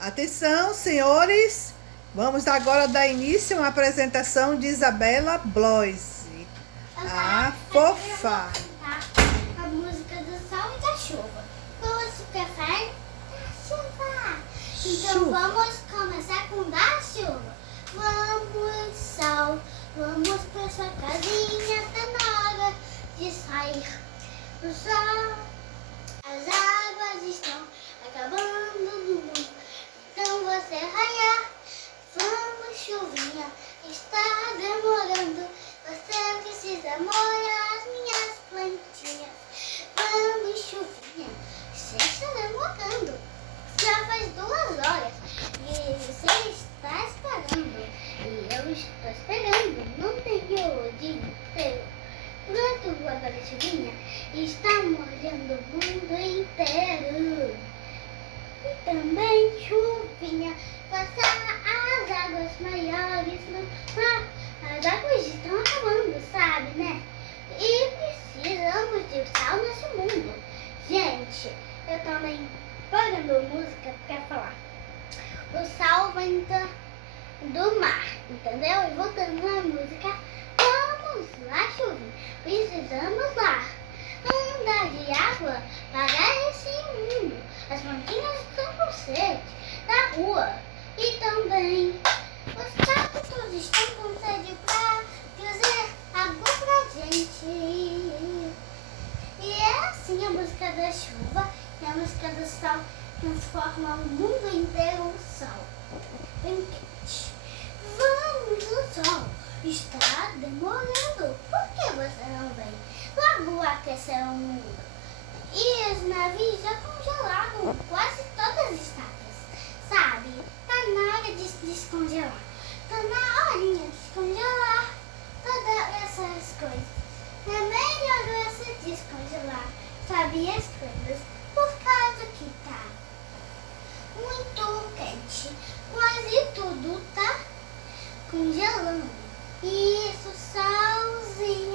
Atenção, senhores, vamos agora dar início a uma apresentação de Isabela Bloise, a fofa. A música do sol e da chuva. Qual você prefere? Da chuva. Então vamos começar com da chuva. Vamos, sol, vamos pra sua casinha, tá na hora de sair. O sol, as águas estão acabando no mundo. Então você raiar. Vamos, chuvinha, está demorando. Você precisa molhar as minhas plantinhas. Vamos, chuvinha, você está demorando. Já faz 2 horas e você está esperando. E eu estou esperando. Não tenho o dia inteiro. Pronto, agora, chuvinha, está molhando o mundo inteiro. E também, chuvinha, passar as águas maiores no mar. As águas estão acabando, sabe, né? E precisamos de sal nesse mundo. Gente, eu também pagando música pra falar. O sal vem do mar, entendeu? E voltando na música, vamos lá, chuvinha, precisamos lá andar de água para esse mundo. As plantinhas estão com sede na rua e também os cactos estão com sede para trazer água pra gente. E é assim a música da chuva e a música do sol transforma o mundo inteiro em sol. Bem quente. Vamos, o sol está demorando. Por que você não vem? Logo aqueceu o mundo. E os navios já congelaram quase todas as estátuas. Sabe? Tá na hora de descongelar. Tá na horinha de descongelar todas essas coisas. É melhor você descongelar, sabe, as coisas, por causa que tá muito quente. Quase tudo tá congelando. Isso, solzinho.